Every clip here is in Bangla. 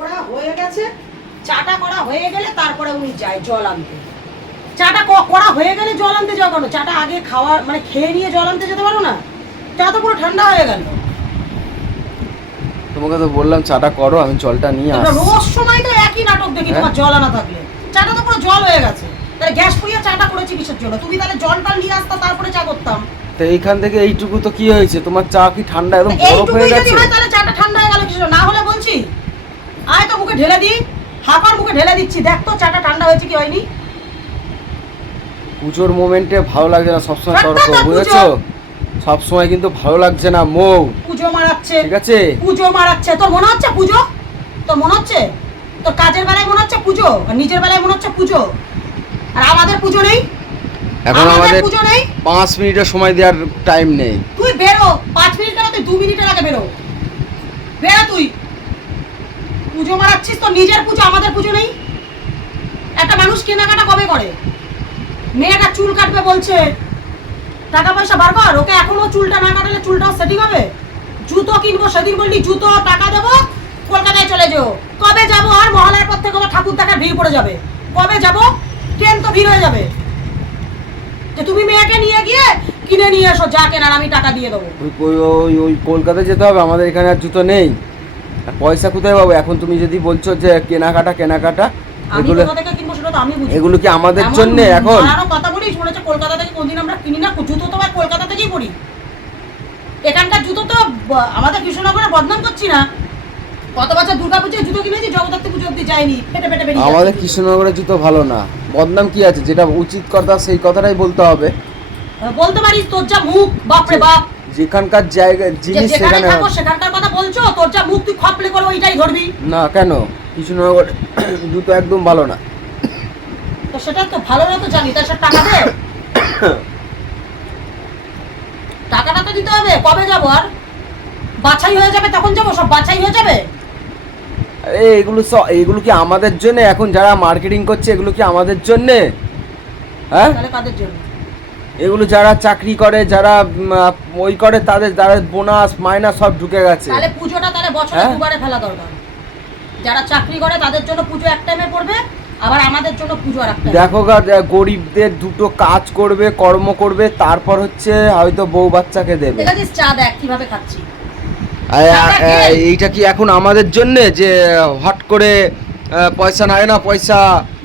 করা হয়ে গেছে চাটা করা হয়ে গেলে তারপরে উনি যায় জল আনতে। চাটা করা হয়ে গেলে জল আনতে যাও কেন? চাটা আগে খাওয়া মানে খেয়ে নিয়ে জল আনতে যেতে পারো না? চা তো পুরো ঠান্ডা হয়ে গেল। তোমাকে তো বললাম চাটা করো আমি জলটা নিয়ে তোমরা রোজ সময় তো একই নাটক দেখি তোমার জল আনা থাকলে। চাটা তো পুরো জল হয়ে গেছে। তাহলে গ্যাস পুড়িয়ে চাটা করেছি কিসের জন্য? তুমি তাহলে জলটা নিয়ে আসতা তারপরে চা করতাম। তো এইখান থেকে এইটুকু তো কি হয়েছে? তোমার চা কি ঠান্ডা একদম বরফ হয়ে যদি গেছে? হয় তাহলে চাটা ঠান্ডা হয়ে গেল জন্য? না হলে বলছি? আয় তো মুখে ঢেলে দিই হাঁপার মুখে ঢেলে দিচ্ছি। দেখ তো চাটা ঠান্ডা হয়েছে কি হয়নি? পুজোর মোমেন্টে ভালো লাগছে না সবসময় তর্ক। বুঝেছ? সবসময় কিন্তু ভালো লাগছে না মৌ পুজো মারাচ্ছে। ঠিক আছে? পুজো মারাচ্ছে। তোর মনে হচ্ছে পুজো? তোর মনে হচ্ছে? তোর কাজের বেলায় মনে হচ্ছে পুজো? আর নিজের বেলায় মনে হচ্ছে পুজো? আর আমাদের পুজো নেই? এখন আমাদের পুজো নেই? পাঁচ মিনিটের সময় দেওয়ার টাইম নেই। তুই বেরো। পাঁচ মিনিট কেন তুই দু মিনিটের আগে বেরো। বেরো তুই। পুজো মারাচ্ছিস তো, নিজের পুজো, আমাদের পুজো নেই? একটা মানুষ কেনাকাটা কবে করে? মেয়েটা চুল কাটবে বলছে, টাকা পয়সা বার কর, ওকে এখনও চুলটা না কাটালে চুলটাও সেটিং হবে? জুতো কিনবো, সেদিন বললি জুতো, টাকা দেবো, কলকাতায় চলে যাও। কবে যাব আর মহালয়ার পর থেকে ঠাকুর দেখার ভিড় পড়ে যাবে? কবে যাব? ট্রেন তো ভিড় হয়ে যাবে। যে তুমি মেয়েকে নিয়ে গিয়ে কিনে নিয়ে এসো, যা কেনার, আমি টাকা দিয়ে দেবো। ওই ওই- ওই যেতে হবে, আমাদের এখানে আর জুতো নেই। পয়সা কোথায় পাবো? এখন তুমি যদি বলছো যে কেনাকাটা কেনাকাটা এগুলো এগুলো কি আমাদের জন্য এখন? কথা মনে হচ্ছে কলকাতা থেকে কোনদিন আমরা কিনি না জুতো তো আবার কলকাতা থেকেই পরি এখানকার জুতো তো আমাদের কৃষ্ণনগরে বদনাম করছি না। কত বছর দুর্গা পুজোয় জুতো কিনেছি জগদ্ধাত্রী পুজো অব্দি যায়নি ফেটে ফেটে বেরিয়ে আমাদের কৃষ্ণনগরের জুতো ভালো না। বদনাম কি আছে? যেটা উচিত কথা সেই কথাটাই বলতে হবে। বলতে পারিস তোর যা মুখ বাপরে বাপ। যেখানকার জায়গা জিনিস সেখানে সেখানকার কথা বলছো? তোর যা মুখ তুই খপলে করে ওইটাই ধরবি? না কেন? কৃষ্ণনগর জুতো একদম ভালো না। তো সেটা তো ভালো না তো জানি তার সব টাকা দে। টাকাটা তো দিতে হবে কবে যাব আর? বাছাই হয়ে যাবে তখন যাব সব বাছাই হয়ে যাবে? আরে এগুলো সব এগুলো কি আমাদের জন্য? এখন যারা মার্কেটিং করছে এগুলো কি আমাদের জন্য? হ্যাঁ? তাহলে কাদের জন্য? এগুলো যারা চাকরি করে যারা ওই করে তাদের যারা বোনাস মাইনাস সব ঢুকে গেছে। তাহলে পুজোটা তাহলে বছরে হ্যাঁ? দুবারে ফেলা দরকার। যারা চাকরি করে তাদের জন্য পুজো এক টাইমে পড়বে আবার আমাদের জন্য পুজো একটা দেখো গরিবদের দুটো কাজ করবে কর্ম করবে তারপর হচ্ছে হয়তো বউ বাচ্চাকে দেবে। দেখেছিস চা দেখ কীভাবে খাচ্ছি। এইটা কি এখন আমাদের জন্য যে হট করে পয়সা নাই না পয়সা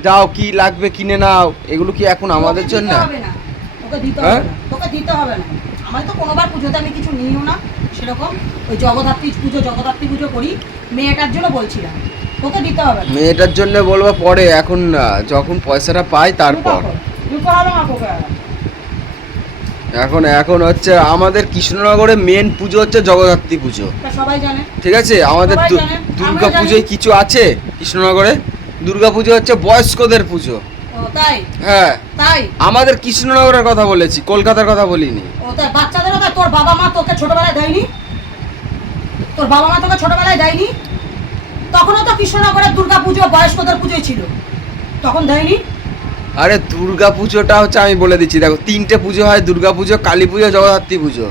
যাও কি লাগবে কিনে নাও এগুলো কি এখন আমাদের জন্য? তোকে দিতে হ্যাঁ? হবে না। তোকে দিতে হবে না। আমি তো কোনোবার পুজোতে আমি কিছু নিও না। সেরকম ওই জগদ্ধাত্রী পুজো জগদ্ধাত্রী পুজো করি। মেয়েটার জন্য বলছিলাম তোকে দিতে হবে না। মেয়েটার জন্য বলব পরে এখন না যখন পয়সাটা পাই তারপর। এখন এখন হচ্ছে আমাদের কৃষ্ণনগরে মেন পুজো হচ্ছে জগদ্ধাত্রী পুজো। সবাই জানে। ঠিক আছে? আমাদের দুর্গা পুজোয় কিছু আছে কৃষ্ণনগরে? দুর্গা পুজো হচ্ছে বয়স্কদের পুজো। তাই? হ্যাঁ। তাই? আমাদের কৃষ্ণনগরের কথা বলেছি কলকাতার কথা বলিনি। ও তাই? বাচ্চাদেরও তাই? তোর বাবা মা তোকে ছোটবেলায় দেয়নি? তোর বাবা মা তোকে ছোটবেলায় দেয়নি? তখনও তো কৃষ্ণনগরের দুর্গা পুজো বয়স্কদের পুজোই ছিল। তখন দেয়নি? আরে দুর্গা পুজোটা হচ্ছে আমি বলে দিচ্ছি। দেখো তিনটে পুজো হয় দুর্গা পুজো কালী পুজো জগদ্ধাত্রী পুজো।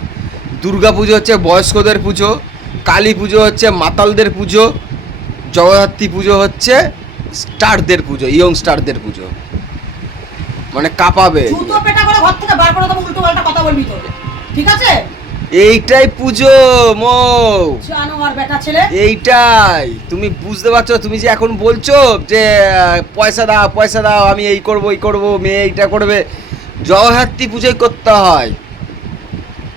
দুর্গা পুজো হচ্ছে বয়স্কদের পুজো কালী পুজো হচ্ছে মাতালদের পুজো জগদ্ধাত্রী পুজো হচ্ছে স্টারদের পুজো ইয়ং স্টারদের পুজো। মানে কাঁপাবে। জুতো পেটা করে ঘর থেকে বার করে দেবো উল্টো পাল্টা কথা বলবি তো ঠিক আছে? এইটাই পুজো মৌ। জানোয়ার বেটা ছেলে? এইটাই। তুমি বুঝতে পারছ তুমি যে এখন বলছো যে পয়সা দাও পয়সা দাও আমি এই করব এই করব মেয়ে এইটা করবে। জগদ্ধাত্রী পুজোই করতে হয়।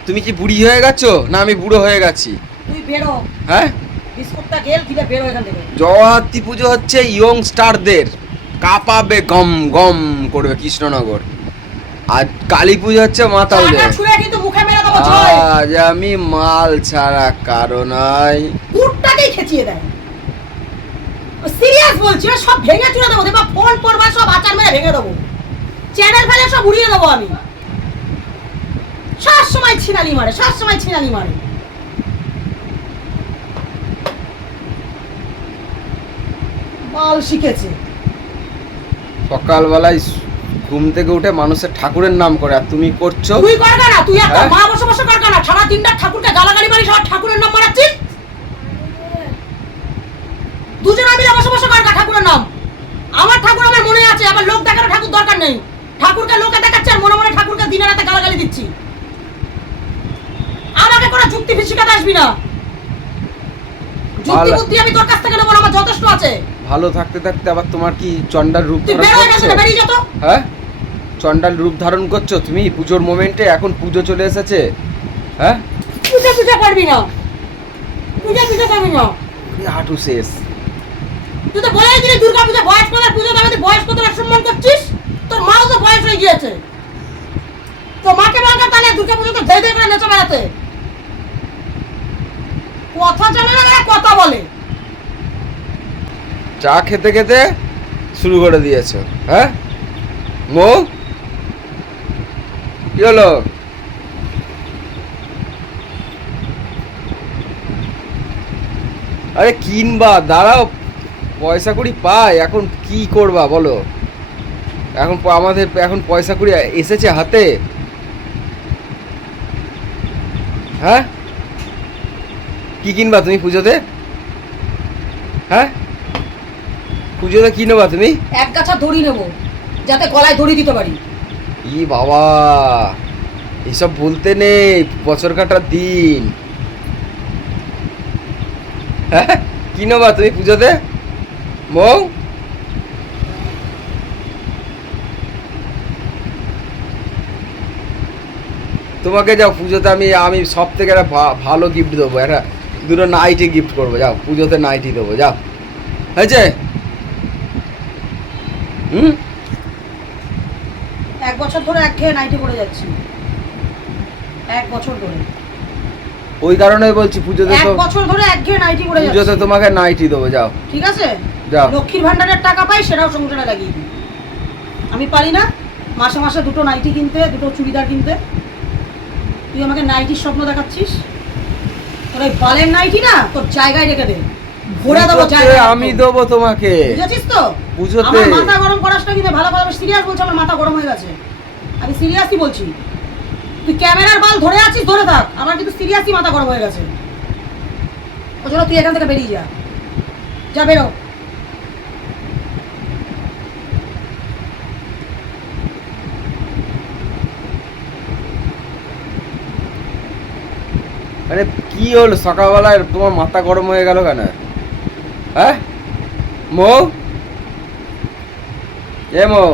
তুমি কি বুড়ি হয়ে গেছো না আমি বুড়ো হয়ে গেছি? তুই বেরো। হ্যাঁ? বিস্কুটটা গেল দিলে বেরো এখান থেকে। জগদ্ধাত্রী পুজো হচ্ছে ইয়ং স্টারদের। কাঁপাবে গম গম করবে কৃষ্ণনগর। আর কালী পুজো হচ্ছে দেবো। আজ আমি মাল ছাড়া কারণ কুটটাকেই খেচিয়ে দেয়। সিরিয়াস বলছি সব ভেঙে চুরে দেবো দেখবা ফোন করবা সব আচার মেরে ভেঙে দেবো। চ্যানেল ফেলে সব উড়িয়ে দেবো আমি। সব সময় ছিনালি মারে সব সময় ছিনালি মারে। বল শিখেছে। সকালবেলায় ঘুম থেকে উঠে মানুষের ঠাকুরের নাম করে আর তুমি করছ? তুই কর না তুই একটা হ্যাঁ? মা বসে বসে কর না সারা দিনটা ঠাকুরকে গালাগালি মারি সব ঠাকুরের নাম মারাচ্ছিস? দুজন আমি বসে বসে করবে ঠাকুরের নাম? আমার ঠাকুর আমার মনে আছে আমার লোক দেখার ঠাকুর দরকার নেই। ঠাকুরকে লোকে দেখাচ্ছে আর মনে মনে ঠাকুরকে দিনে রাতে গালাগালি দিচ্ছি। আমাকে কোনো যুক্তি ফিসিকাতে আসবি না। যুক্তি বুদ্ধি আমি তোর কাছ থেকে নেব আমার যথেষ্ট আছে। ভালো থাকতে থাকতে আবার তোমার কি চন্ডাল রূপ ধারণ করছ? হ্যাঁ? চন্ডাল রূপ ধারণ করছ তুমি? পুজোর মোমেন্টে এখন পুজো চলে এসেছে? হ্যাঁ? পূজা পূজা করবি না। পূজা পূজা করবি না। হাঁটু শেষ। তুই তো বলেই দিলি দুর্গা পূজা বয়স্কদের পুজো দামে তুই কত অসম্মান করছিস? তোর মাও তো বয়স হয়ে গিয়েছে। তো মাকে মাকে তাহলে দুর্গা পুজোতে ধেয়ে ধেয়ে করে নেচে বেড়াতে। কথা জানে না কথা বলে। চা খেতে খেতে শুরু করে দিয়েছ হ্যাঁ? মো কি হলো? আরে কিনবা, দাঁড়াও, পয়সা কুড়ি পাই, এখন কি করবা বলো? এখন আমাদের এখন পয়সা কুড়ি এসেছে হাতে। হ্যাঁ? কি কিনবা তুমি পুজোতে? হ্যাঁ? পুজোতে কি নেবা তুমি? এক গাছা দড়ি নেব যাতে গলায় দড়ি দিতে পারি। ই বাবা এসব বলতে নেই বছর কাটার দিন। হ্যাঁ কি নেবা তুমি পুজোতে? মৌ? তোমাকে যাও পুজোতে আমি আমি সব থেকে একটা ভালো গিফট দেবো একটা দুটো নাইটি গিফট করব যাও পুজোতে নাইটি দেবো যাও। হয়েছে? হুম? এক বছর ধরে এক খেয়ে নাইটি পড়ে যাচ্ছি। এক বছর ধরে। ওই কারণে বলছি পুজোতে এক বছর ধরে এক ঘেয়ে নাইটি পড়ে পুজোতে যাচ্ছি তোমাকে নাইটি দেবো যাও। ঠিক আছে? যাও। লক্ষ্মীর ভান্ডারের টাকা পাই সেটাও সংসারে লাগিয়ে দিই। আমি পারি না মাসে মাসে দুটো নাইটি কিনতে দুটো চুড়িদার কিনতে। তুই আমাকে নাইটির স্বপ্ন দেখাচ্ছিস? তোর এই বালের নাইটি না তোর জায়গায় রেখে দে। ভরে দেবো আমি দেবো তোমাকে। বুঝেছিস তো? আমার মাথা গরম করাস না কিন্তু ভালো ভালো সিরিয়াস বলছি আমার মাথা গরম হয়ে গেছে। আমি সিরিয়াসই বলছি। তুই ক্যামেরার বাল ধরে আছিস ধরে থাক। আমার কিন্তু সিরিয়াসই মাথা গরম হয়ে গেছে। ওই জন্য তুই এখান থেকে বেরিয়ে যা। যা বেরো। মানে কি হলো? সকালবেলায় তোমার মাথা গরম হয়ে গেল কেন? হ্যাঁ? মৌ? এ মৌ।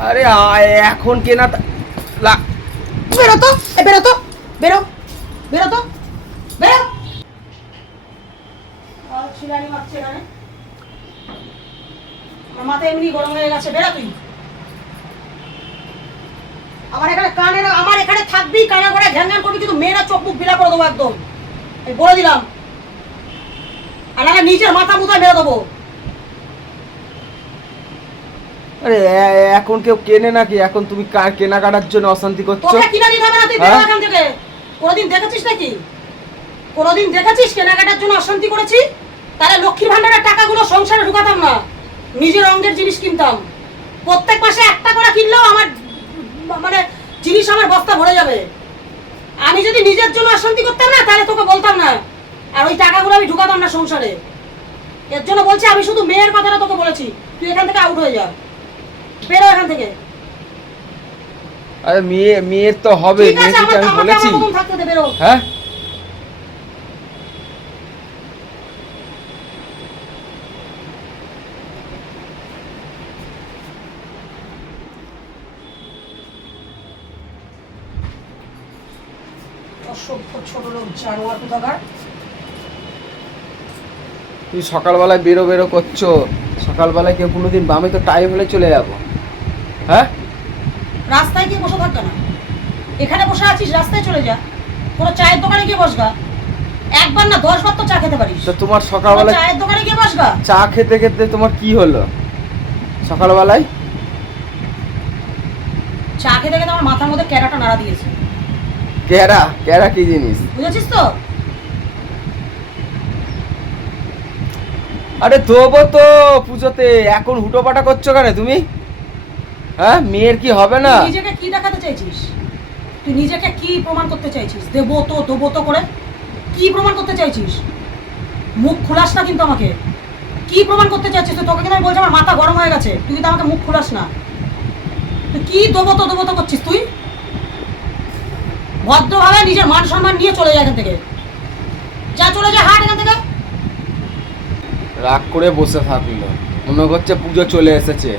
আরে এখন কেনা লা- বেরো তো, এ বেরো তো, বেরো বেরো তো, বেরো। মাথা এমনি গরম হয়ে গেছে, বেরো তুই। আমার এখানে কানের আমার এখানে থাকবি কানে করে ঘ্যান করবি, কিন্তু মেয়েরা চোখ মুখ বিলা করে দেবো একদম। এই বলে দিলাম। আর নিজের মাথা মুথায় মেরে দেবো? আরে এখন কেউ কেনে নাকি? এখন তুমি কার কেনাকাটার জন্য অশান্তি করছ? তোকে কিনা দিতে হবে না তুই? বেরো হ্যাঁ? এখান থেকে। কোনোদিন দেখেছিস নাকি? কোনোদিন দেখেছিস কেনাকাটার জন্য অশান্তি করেছি? তাহলে লক্ষ্মীর ভান্ডারের টাকাগুলো সংসারে ঢুকাতাম না। নিজের অঙ্গের জিনিস কিনতাম। প্রত্যেক মাসে একটা করে কিনলেও আমার মানে জিনিস আমার বস্তা ভরে যাবে। আমি যদি নিজের জন্য অশান্তি করতাম না তাহলে তোকে বলতাম না। আর ওই টাকাগুলো আমি ঢুকাতাম না সংসারে। এর জন্য বলছি আমি শুধু মেয়ের কথাটা তোকে বলেছি। তুই এখান থেকে আউট হয়ে যা। বেরো এখান থেকে। আরে মেয়ে মেয়ের তো হবে আমার আমি বলেছি। থাকতে দে বেরো। হ্যাঁ? অসভ্য ছোট লোক জানোয়ার কোথাকার? তুমি সকালবেলায় বেরো বেরো করছ। সকালবেলায় কেউ কোনোদিন আমি তো টাইম হলে চলে যাব। হ্যাঁ? রাস্তায় গিয়ে বসে থাকবে না এখানে বসে আছিস রাস্তায় চলে যা। কোনো চায়ের দোকানে গিয়ে বসবা একবার না দশ বার তো চা খেতে পারিস। তো তোমার কোনো সকালবেলায় চায়ের দোকানে গিয়ে বসবা চা খেতে খেতে তোমার কি হলো? সকালবেলায়? চা খেতে খেতে আমার মাথার মধ্যে ক্যারাটা নাড়া দিয়েছে। ক্যারা ক্যারা কি জিনিস? বুঝেছিস তো? আরে দেবো তো পুজোতে এখন হুটোপাটা করছ কেন তুমি? হ্যাঁ মেয়ের কি হবে না? তুই নিজেকে কি দেখাতে চাইছিস? তুই নিজেকে কি প্রমাণ করতে চাইছিস? দেবো তো দেবো তো করে? কি প্রমাণ করতে চাইছিস? মুখ খুলাস না কিন্তু আমাকে। কি প্রমাণ করতে চাইছিস তুই? তোকে কিন্তু আমি বলছি আমার মাথা গরম হয়ে গেছে। তুই কিন্তু আমাকে মুখ খোলাস না। তুই কি দেবো তো দেবো তো করছিস তুই? ভদ্রভাবে নিজের মান সম্মান নিয়ে চলে যায় এখান থেকে। যা চলে যায় হাট এখান থেকে। রাগ করে বসে থাকল। মনে করছে পুজো চলে এসেছে।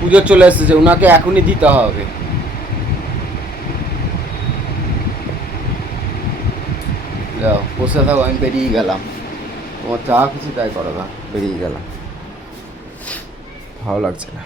পুজো চলে এসেছে ওনাকে এখনই দিতে হবে। যাও, বসে থাকো, আমি বেরিয়ে গেলাম। তোমার যা খুশি তাই করো না বেরিয়ে গেলাম। ভালো লাগছে না।